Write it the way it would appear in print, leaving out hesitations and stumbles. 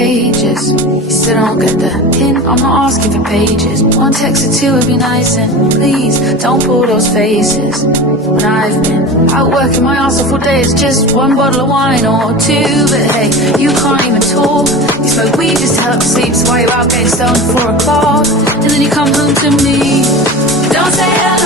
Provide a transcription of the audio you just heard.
ages. You still don't get the hint, I'm not asking for pages. One text or two would be nice, and please don't pull those faces. When I've been out working my ass off all day, it's just one bottle of wine or two. But hey, you can't even talk. You smoke weed just to help you sleep, so why you out getting stoned at 4 o'clock? And then you come home to me. Don't say I